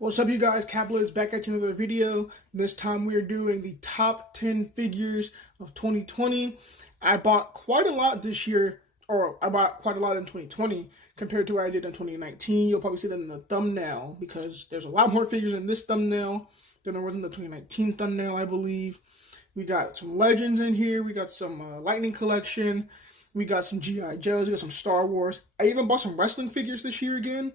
What's up, you guys? Capital back at you another video. This time we are doing the top 10 figures of 2020. I bought quite a lot this year, or I bought quite a lot in 2020 compared to what I did in 2019. You'll probably see that in the thumbnail because there's a lot more figures in this thumbnail than there was in the 2019 thumbnail, I believe. We got some Legends in here. We got some Lightning Collection. We got some G.I. Joes. We got some Star Wars. I even bought some wrestling figures this year again.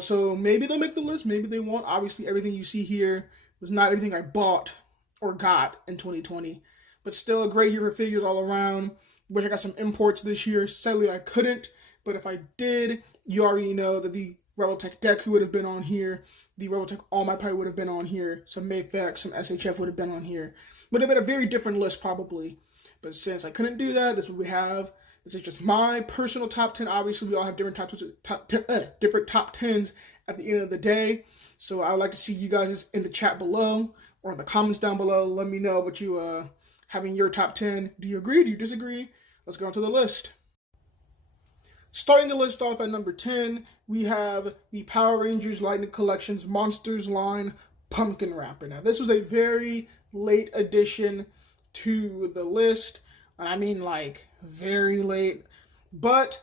So maybe they'll make the list, maybe they won't. Obviously, everything you see here was not everything I bought or got in 2020. But still a great year for figures all around. Wish I got some imports this year. Sadly, I couldn't. But if I did, you already know that the Rebeltech Deku would have been on here. The Rebeltech All Might probably would have been on here. Some Mayfex, some SHF would have been on here. Would have been a very different list probably. But since I couldn't do that, this is what we have. This is just my personal top 10. Obviously, we all have different different top 10s at the end of the day. So I would like to see you guys in the chat below or in the comments down below. Let me know what you have in your top 10. Do you agree? Do you disagree? Let's go on to the list. Starting the list off at number 10, we have the Power Rangers Lightning Collection's Monsters line Pumpkin Wrapper. Now, this was a very late addition to the list. And I mean, like, very late. But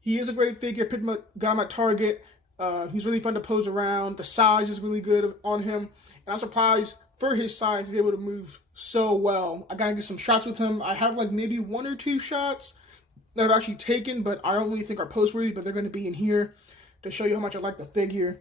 he is a great figure. Got him at Target. He's really fun to pose around. The size is really good on him. And I'm surprised for his size, he's able to move so well. I gotta get some shots with him. I have, like, maybe 1 or 2 shots that I've actually taken, but I don't really think are post-worthy, but they're going to be in here to show you how much I like the figure.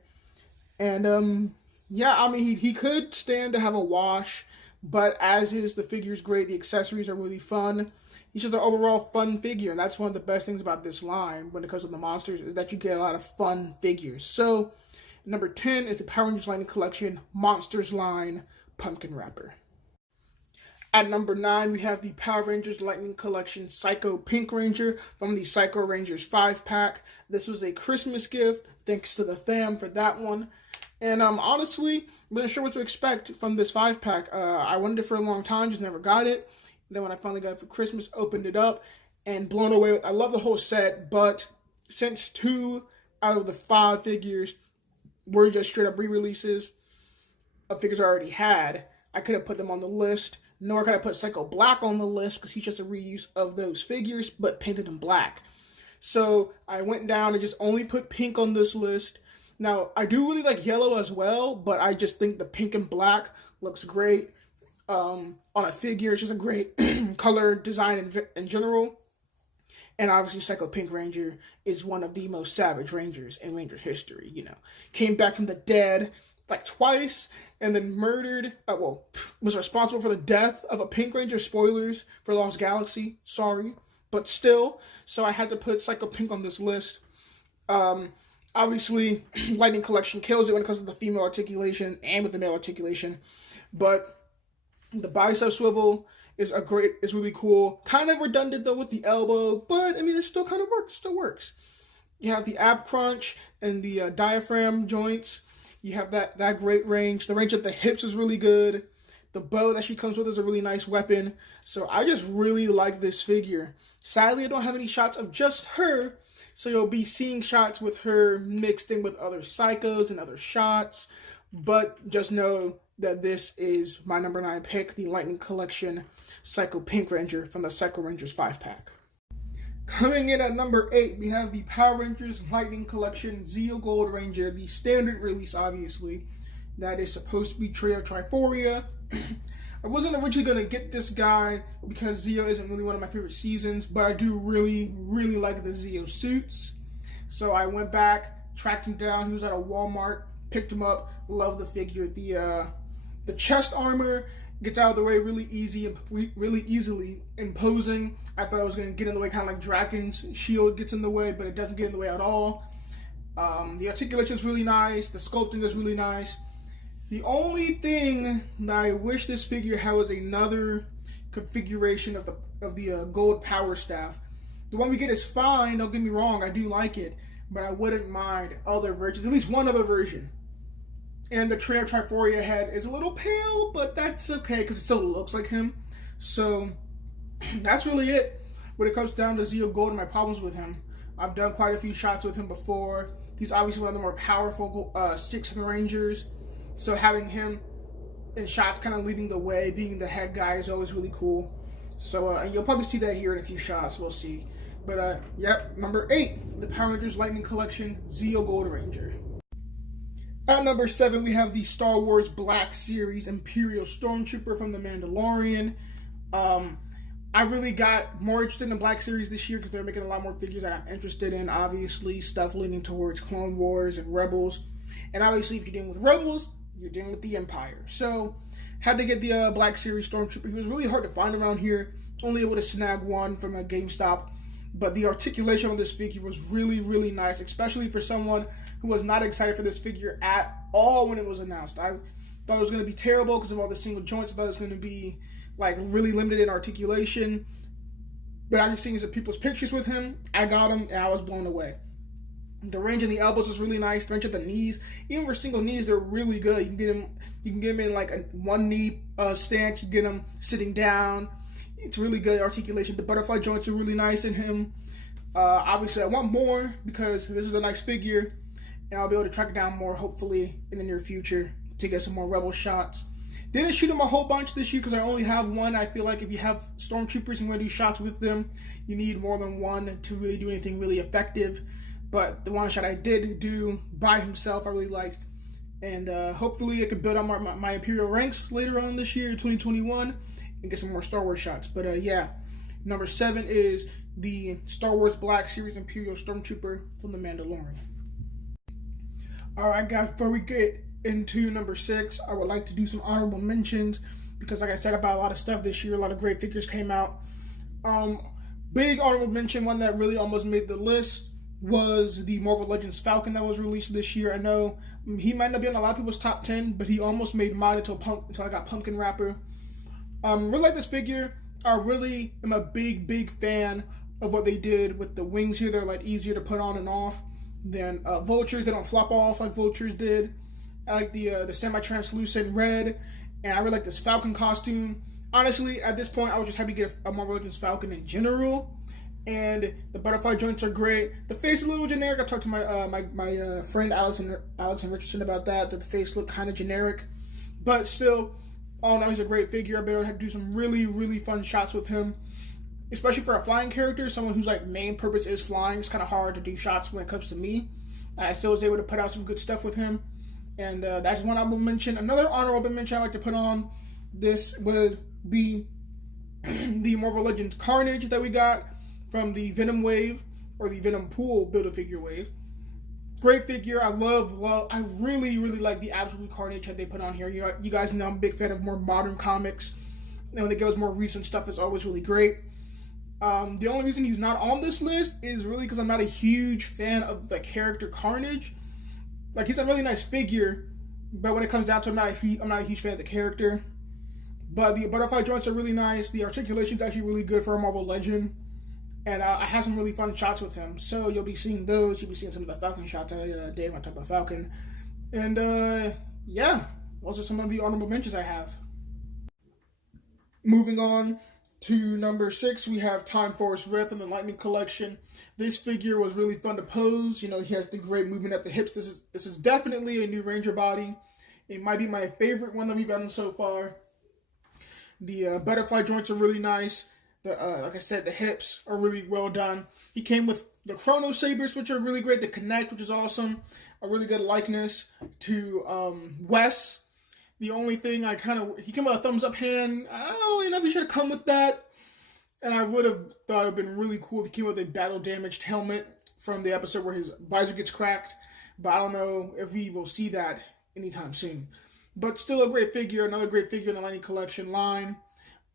And, yeah, I mean, he could stand to have a wash. But as is, the figure's great. The accessories are really fun. He's just an overall fun figure. And that's one of the best things about this line when it comes to the monsters is that you get a lot of fun figures. So, number 10 is the Power Rangers Lightning Collection Monsters line Pumpkin Wrapper. At number 9, we have the Power Rangers Lightning Collection Psycho Pink Ranger from the Psycho Rangers 5-pack. This was a Christmas gift. Thanks to the fam for that one. And honestly, wasn't sure what to expect from this 5-pack. I wanted it for a long time, just never got it. Then when I finally got it for Christmas, opened it up, and blown away. I love the whole set, but since 2 out of the 5 figures were just straight up re-releases of figures I already had, I couldn't put them on the list. Nor could I put Psycho Black on the list because he's just a reuse of those figures, but painted in black. So I went down and just only put pink on this list. Now, I do really like yellow as well, but I just think the pink and black looks great on a figure. It's just a great color design in general. And obviously, Psycho Pink Ranger is one of the most savage Rangers in Ranger history, you know. Came back from the dead like twice and then murdered, was responsible for the death of a Pink Ranger. Spoilers for Lost Galaxy. Sorry. But still, so I had to put Psycho Pink on this list. Obviously, Lightning Collection kills it when it comes to the female articulation and with the male articulation. But the bicep swivel is really cool. Kind of redundant though with the elbow, but I mean, it still kind of works. It still works. You have the ab crunch and the diaphragm joints. You have that great range. The range at the hips is really good. The bow that she comes with is a really nice weapon. So I just really like this figure. Sadly, I don't have any shots of just her. So you'll be seeing shots with her mixed in with other Psychos and other shots. But just know that this is my number 9 pick, the Lightning Collection Psycho Pink Ranger from the Psycho Rangers 5-pack. Coming in at number 8, we have the Power Rangers Lightning Collection Zeo Gold Ranger, the standard release, obviously. That is supposed to be Trio Triforia. I wasn't originally going to get this guy because Zeo isn't really one of my favorite seasons, but I do really, really like the Zeo suits. So I went back, tracked him down. He was at a Walmart, picked him up, love the figure. The chest armor gets out of the way really easily, imposing. I thought it was going to get in the way, kind of like Draken's shield gets in the way, but it doesn't get in the way at all. The articulation is really nice. The sculpting is really nice. The only thing that I wish this figure had was another configuration of the gold power staff. The one we get is fine, don't get me wrong, I do like it, but I wouldn't mind other versions, at least one other version. And the Trio Triforia head is a little pale, but that's okay because it still looks like him. So that's really it when it comes down to Zeo Gold and my problems with him. I've done quite a few shots with him before. He's obviously one of the more powerful 6th Rangers. So having him in shots kind of leading the way, being the head guy is always really cool. So and you'll probably see that here in a few shots. We'll see. But yep, number 8, the Power Rangers Lightning Collection Zeo Gold Ranger. At number 7, we have the Star Wars Black Series Imperial Stormtrooper from The Mandalorian. I really got more interested in the Black Series this year because they're making a lot more figures that I'm interested in. Obviously, stuff leaning towards Clone Wars and Rebels. And obviously, if you're dealing with Rebels, you're dealing with the Empire. So, had to get the Black Series Stormtrooper. He was really hard to find around here. Only able to snag one from a GameStop. But the articulation on this figure was really, really nice, especially for someone who was not excited for this figure at all when it was announced. I thought it was going to be terrible because of all the single joints. I thought it was going to be like really limited in articulation. But after seeing some people's pictures with him, I got him and I was blown away. The range in the elbows was really nice. The range at the knees, even for single knees, they're really good. You can get him in like a one knee stance. You get him sitting down. It's really good articulation. The butterfly joints are really nice in him. Obviously, I want more because this is a nice figure, and I'll be able to track it down more, hopefully, in the near future to get some more Rebel shots. Didn't shoot him a whole bunch this year because I only have one. I feel like if you have Stormtroopers and you want to do shots with them, you need more than one to really do anything really effective. But the one shot I did do by himself, I really liked. And hopefully I can build on my Imperial ranks later on this year, 2021. And get some more Star Wars shots. But yeah, number 7 is the Star Wars Black Series Imperial Stormtrooper from The Mandalorian. Alright guys, before we get into number 6, I would like to do some honorable mentions because like I said, I bought a lot of stuff this year. A lot of great figures came out. Big honorable mention, one that really almost made the list, was the Marvel Legends Falcon that was released this year. I know he might not be on a lot of people's top 10, but he almost made mine until I got Pumpkin Wrapper. Really like this figure. I really am a big fan of what they did with the wings here. They're like easier to put on and off than Vultures. They don't flop off like Vultures did. I like the semi-translucent red, and I really like this Falcon costume. Honestly, at this point, I was just happy to get a Marvel Legends Falcon in general. And the butterfly joints are great. The face is a little generic. I talked to my friend Alex and Richardson about that the face looked kind of generic, but still. Oh no, he's a great figure. I've been able to do some really fun shots with him. Especially for a flying character, someone whose like main purpose is flying. It's kind of hard to do shots when it comes to me. I still was able to put out some good stuff with him. And that's one honorable mention. Another honorable mention I like to put on this would be the Marvel Legends Carnage that we got from the Venom Wave, or the Venom Pool Build-A-Figure Wave. Great figure. I really like the Absolute Carnage that they put on here. You guys know I'm a big fan of more modern comics. And when they give us more recent stuff, it's always really great. The only reason he's not on this list is really because I'm not a huge fan of the character Carnage. Like, he's a really nice figure, but when it comes down to it, I'm not a huge fan of the character. But the butterfly joints are really nice. The articulation is actually really good for a Marvel Legend. And I had some really fun shots with him. So you'll be seeing those. You'll be seeing some of the Falcon shots today when I talk about Falcon. And yeah, those are some of the honorable mentions I have. Moving on to number 6, we have Time Force Red from the Lightning Collection. This figure was really fun to pose. You know, he has the great movement at the hips. This is definitely a new Ranger body. It might be my favorite one that we've gotten so far. The butterfly joints are really nice. Like I said, the hips are really well done. He came with the Chrono Sabers, which are really great. The Connect, which is awesome. A really good likeness to Wes. The only thing he came with a thumbs up hand. I don't really know if he should have come with that. And I would have thought it would have been really cool if he came with a battle damaged helmet from the episode where his visor gets cracked. But I don't know if we will see that anytime soon. But still a great figure. Another great figure in the Lightning Collection line.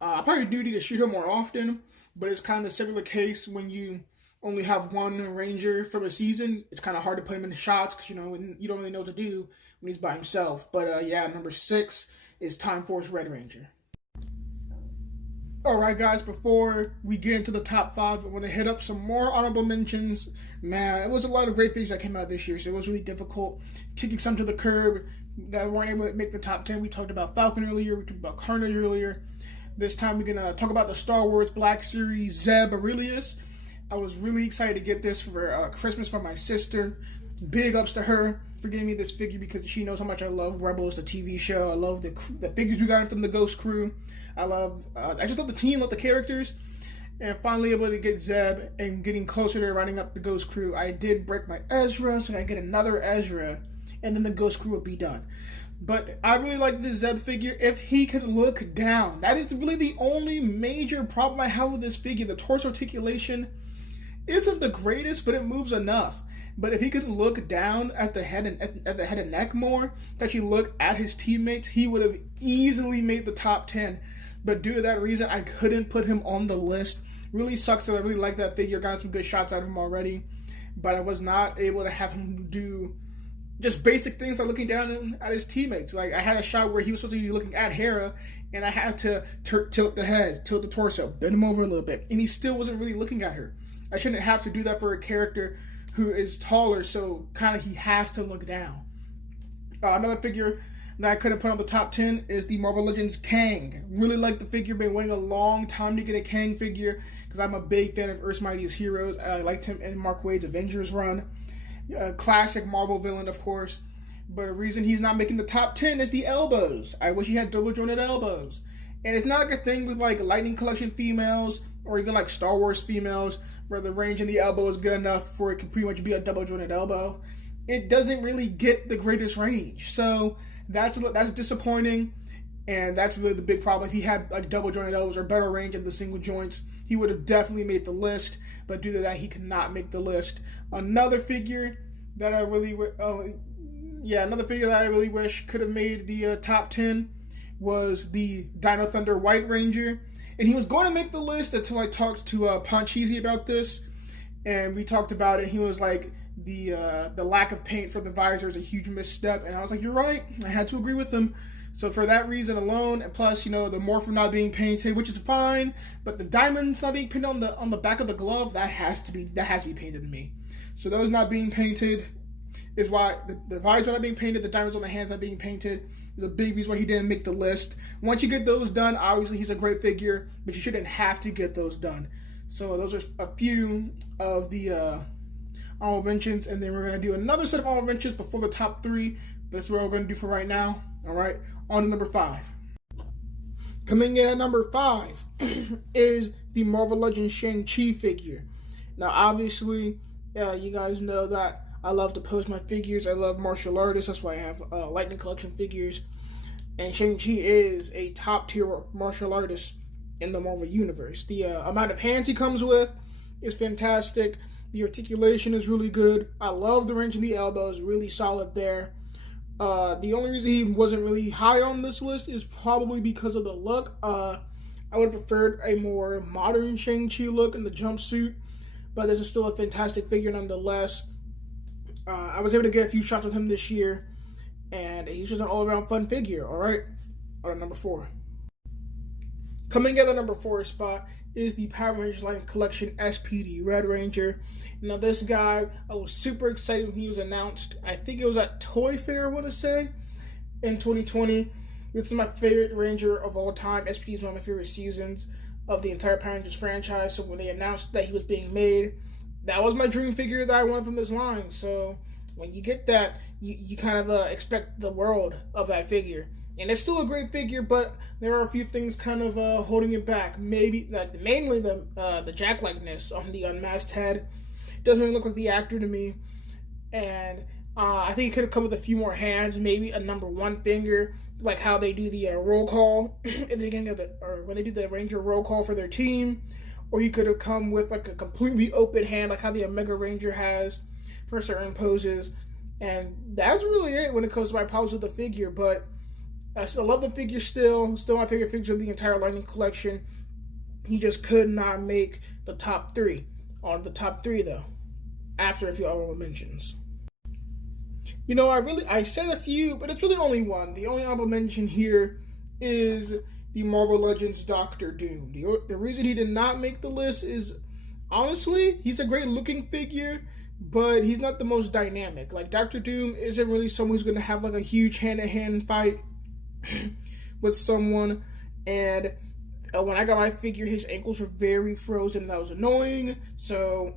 I probably do need to shoot him more often, but it's kind of a similar case when you only have one Ranger from a season. It's kind of hard to put him in the shots because, you don't really know what to do when he's by himself. But yeah, number 6 is Time Force Red Ranger. Alright guys, before we get into the top 5, I want to hit up some more honorable mentions. Man, it was a lot of great things that came out this year, so it was really difficult kicking some to the curb that weren't able to make the top 10. We talked about Falcon earlier, we talked about Carnage earlier. This time we're going to talk about the Star Wars Black Series Zeb Aurelius. I was really excited to get this for Christmas from my sister. Big ups to her for giving me this figure because she knows how much I love Rebels, the TV show. I love the figures we got from the Ghost crew. I just love the team, love the characters. And finally able to get Zeb and getting closer to rounding up the Ghost crew. I did break my Ezra, so I get another Ezra, and then the Ghost crew will be done. But I really like this Zeb figure if he could look down. That is really the only major problem I have with this figure. The torso articulation isn't the greatest, but it moves enough. But if he could look down at the head and neck more, to actually look at his teammates, he would have easily made the top 10. But due to that reason, I couldn't put him on the list. Really sucks that I really like that figure. Got some good shots out of him already. But I was not able to have him do just basic things like looking down at his teammates. Like, I had a shot where he was supposed to be looking at Hera, and I had to tilt the head, tilt the torso, bend him over a little bit. And he still wasn't really looking at her. I shouldn't have to do that for a character who is taller, so kind of he has to look down. Another figure that I couldn't put on the top 10 is the Marvel Legends Kang. Really like the figure. Been waiting a long time to get a Kang figure because I'm a big fan of Earth's Mightiest Heroes. I liked him in Mark Waid's Avengers run. Classic Marvel villain, of course. But the reason he's not making the top 10 is the elbows. I wish he had double jointed elbows. And it's not like a thing with like Lightning Collection females or even like Star Wars females where the range in the elbow is good enough for it can pretty much be a double jointed elbow. It doesn't really get the greatest range. So that's disappointing, and that's really the big problem. If he had like double jointed elbows or better range of the single joints, he would have definitely made the list. But due to that, he could not make the list. Another figure that I really wish could have made the top 10 was the Dino Thunder White Ranger, and he was going to make the list until I talked to Poncheezy about this, and we talked about it. He was like, the lack of paint for the visor is a huge misstep, and I was like, you're right. I had to agree with him. So for that reason alone, and plus, the Morpher not being painted, which is fine, but the diamonds not being painted on the back of the glove, that has to be painted to me. So those not being painted is why the visor not being painted, the diamonds on the hands not being painted is a big reason why he didn't make the list. Once you get those done, obviously he's a great figure, but you shouldn't have to get those done. So those are a few of the honorable mentions, and then we're going to do another set of honorable mentions before the top 3. That's what we're going to do for right now. All right, on to number 5. Coming in at number 5 is the Marvel Legends Shang-Chi figure. Now, obviously, you guys know that I love to post my figures. I love martial artists. That's why I have Lightning Collection figures. And Shang-Chi is a top-tier martial artist in the Marvel Universe. The amount of hands he comes with is fantastic. The articulation is really good. I love the range in the elbows, really solid there. The only reason he wasn't really high on this list is probably because of the look. I would have preferred a more modern Shang-Chi look in the jumpsuit, but this is still a fantastic figure nonetheless. I was able to get a few shots with him this year, and he's just an all-around fun figure, all right? On to number 4. Coming in at the number 4 spot is the Power Rangers Lightning Collection SPD Red Ranger. Now, this guy, I was super excited when he was announced. I think it was at Toy Fair, I want to say, in 2020. This is my favorite Ranger of all time. SPD is one of my favorite seasons of the entire Power Rangers franchise. So when they announced that he was being made, that was my dream figure that I wanted from this line. So when you get that, you kind of expect the world of that figure. And it's still a great figure, but there are a few things kind of holding it back. Mainly the Jack likeness on the unmasked head. Doesn't really look like the actor to me. And I think it could have come with a few more hands, maybe a number 1 finger, like how they do the roll call at the beginning or when they do the Ranger roll call for their team. Or he could have come with like a completely open hand, like how the Omega Ranger has for certain poses. And that's really it when it comes to my problems with the figure. But I still love the figure still. Still my favorite figure of the entire Lightning Collection. He just could not make the top 3. On the top 3, though, after a few honorable mentions. I said a few, but it's really only one. The only honorable mention here is the Marvel Legends Doctor Doom. The reason he did not make the list is, honestly, he's a great looking figure, but he's not the most dynamic. Like, Doctor Doom isn't really someone who's going to have like a huge hand-to-hand fight with someone, and When I got my figure, his ankles were very frozen. That was annoying. So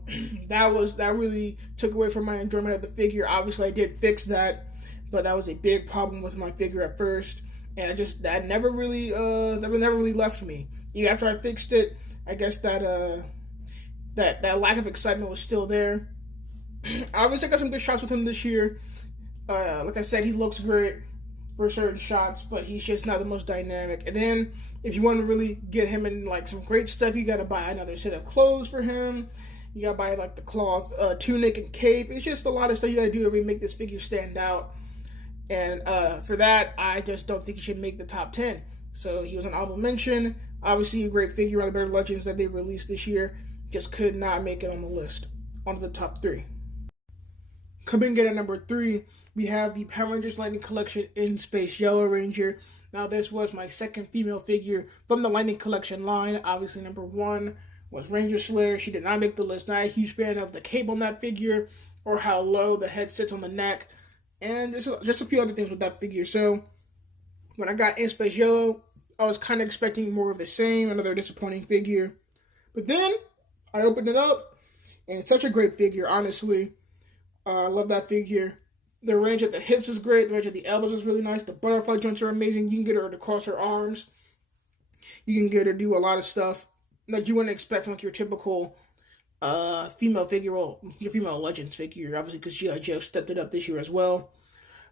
that really took away from my enjoyment of the figure. Obviously, I did fix that, but that was a big problem with my figure at first, and that never really left me. Even after I fixed it, I guess that lack of excitement was still there. Obviously, I got some good shots with him this year. Like I said, he looks great for certain shots, but he's just not the most dynamic. And then, if you want to really get him in like some great stuff, you got to buy another set of clothes for him. You got to buy like the cloth tunic and cape. It's just a lot of stuff you got to do to really make this figure stand out. And for that, I just don't think he should make the top 10. So he was an honorable mention. Obviously, a great figure, one of the better legends that they released this year. Just could not make it on the list, onto the top 3. Coming in at number 3, we have the Power Rangers Lightning Collection in Space Yellow Ranger. Now, this was my second female figure from the Lightning Collection line. Obviously, number 1 was Ranger Slayer. She did not make the list. Not a huge fan of the cape on that figure or how low the head sits on the neck. And there's just a few other things with that figure. So, when I got in Space Yellow, I was kind of expecting more of the same, another disappointing figure. But then, I opened it up, and it's such a great figure, honestly. I love that figure. The range at the hips is great. The range at the elbows is really nice. The butterfly joints are amazing. You can get her to cross her arms. You can get her to do a lot of stuff that you wouldn't expect from like your typical female figure, well, your female Legends figure, obviously, because G.I. Joe stepped it up this year as well.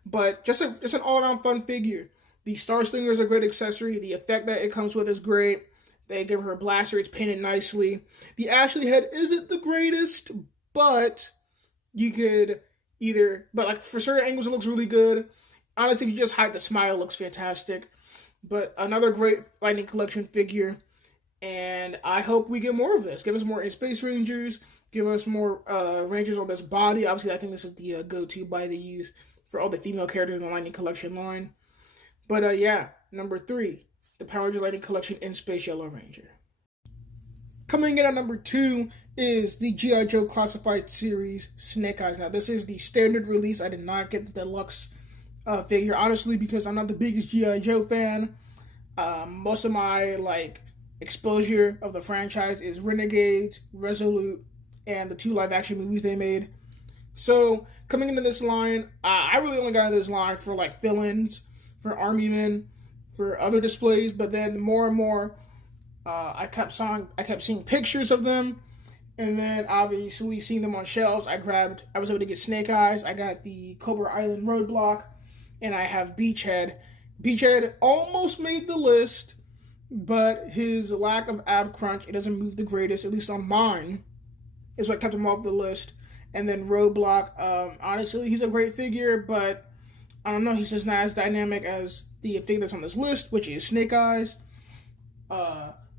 But just an all-around fun figure. The Star Slinger is a great accessory. The effect that it comes with is great. They give her a blaster. It's painted nicely. The Ashley head isn't the greatest, but you could but like for certain angles it looks really good. Honestly, if you just hide the smile, it looks fantastic. But another great Lightning Collection figure, and I hope we get more of this. Give us more Space Rangers. Give us more Rangers on this body. Obviously, I think this is the go-to body they use for all the female characters in the Lightning Collection line. But yeah, number 3, the Power Rangers Lightning Collection in Space Yellow Ranger. Coming in at number 2 is the G.I. Joe Classified Series Snake Eyes. Now, this is the standard release. I did not get the deluxe figure, honestly, because I'm not the biggest G.I. Joe fan. Most of my exposure of the franchise is Renegades, Resolute, and the 2 live-action movies they made. So, coming into this line, I really only got into this line for fill-ins, for Army Men, for other displays, but then more and more, I kept seeing pictures of them, and then obviously seeing them on shelves, I was able to get Snake Eyes. I got the Cobra Island Roadblock, and I have Beachhead. Beachhead almost made the list, but his lack of ab crunch, it doesn't move the greatest, at least on mine, is what kept him off the list. And then Roadblock, honestly, he's a great figure, but I don't know, he's just not as dynamic as the figure that's on this list, which is Snake Eyes.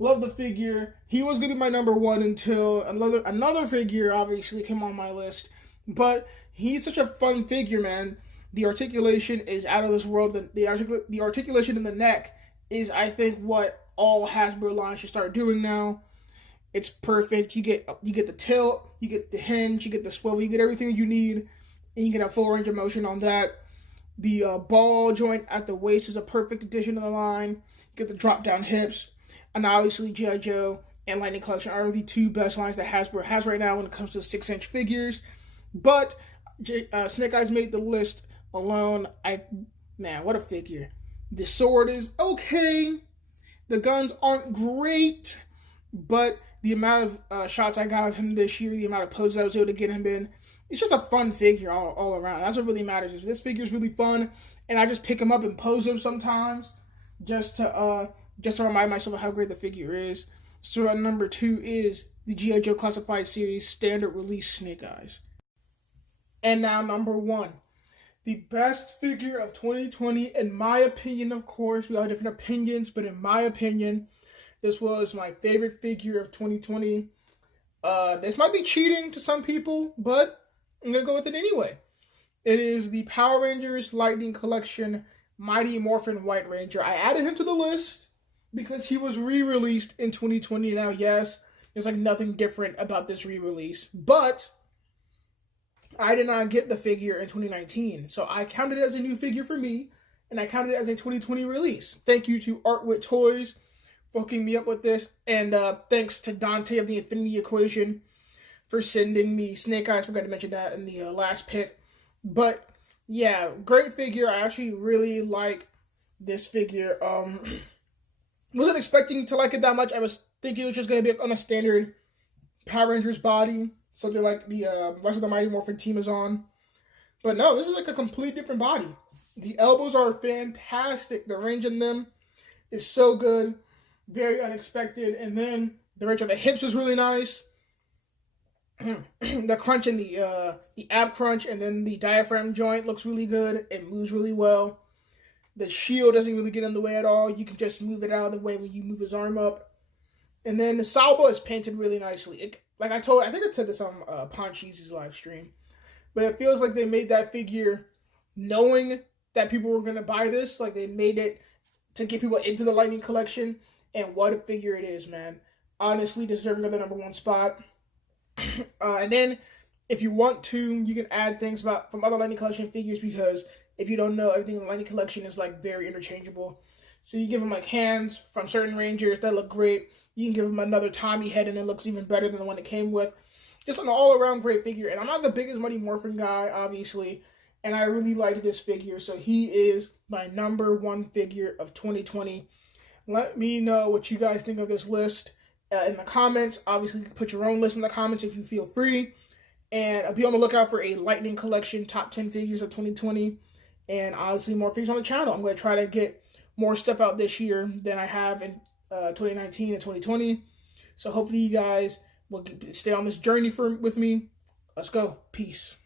Love the figure. He was going to be my number 1 until another figure obviously came on my list. But he's such a fun figure, man. The articulation is out of this world. The articulation in the neck is, I think, what all Hasbro lines should start doing now. It's perfect. You get the tilt, you get the hinge, you get the swivel, you get everything you need, and you get a full range of motion on that. The ball joint at the waist is a perfect addition to the line. You get the drop down hips. And obviously, G.I. Joe and Lightning Collection are the 2 best lines that Hasbro has right now when it comes to 6-inch figures. But Snake Eyes made the list alone. Man, what a figure. The sword is okay. The guns aren't great. But the amount of shots I got of him this year, the amount of poses I was able to get him in, it's just a fun figure all around. That's what really matters. Is this figure is really fun, and I just pick him up and pose him sometimes just to remind myself of how great the figure is. So at number 2 is the G.I. Joe Classified Series Standard Release Snake Eyes. And now number 1, the best figure of 2020, in my opinion, of course. We all have different opinions, but in my opinion, this was my favorite figure of 2020. This might be cheating to some people, but I'm going to go with it anyway. It is the Power Rangers Lightning Collection Mighty Morphin White Ranger. I added him to the list because he was re-released in 2020. Now, yes, there's nothing different about this re-release, but I did not get the figure in 2019, so I counted it as a new figure for me, and I counted it as a 2020 release. Thank you to Artwit Toys for hooking me up with this. And thanks to Dante of the Infinity Equation for sending me Snake Eyes. Forgot to mention that in the last pick. But yeah, great figure. I actually really like this figure. Wasn't expecting to like it that much. I was thinking it was just going to be on a standard Power Rangers body, something like the rest of the Mighty Morphin team is on. But no, this is like a complete different body. The elbows are fantastic. The range in them is so good. Very unexpected. And then the range of the hips is really nice. The crunch and the ab crunch and then the diaphragm joint looks really good. It moves really well. The shield doesn't really get in the way at all. You can just move it out of the way when you move his arm up. And then the Salvo is painted really nicely. I think I said this on Poncheezy's live stream. But it feels like they made that figure knowing that people were going to buy this. Like they made it to get people into the Lightning collection. And what a figure it is, man. Honestly, deserving of the #1 spot. And then, if you want to, you can add things from other Lightning Collection figures, because if you don't know, everything in the Lightning Collection is like very interchangeable. So you give them like hands from certain Rangers that look great. You can give them another Tommy head and it looks even better than the one it came with. Just an all-around great figure. And I'm not the biggest Mighty Morphin guy, obviously, and I really liked this figure. So he is my #1 figure of 2020. Let me know what you guys think of this list in the comments. Obviously, you can put your own list in the comments if you feel free. And I'll be on the lookout for a Lightning Collection top 10 figures of 2020. And obviously more figures on the channel. I'm going to try to get more stuff out this year than I have in 2019 and 2020. So hopefully you guys will stay on this journey with me. Let's go. Peace.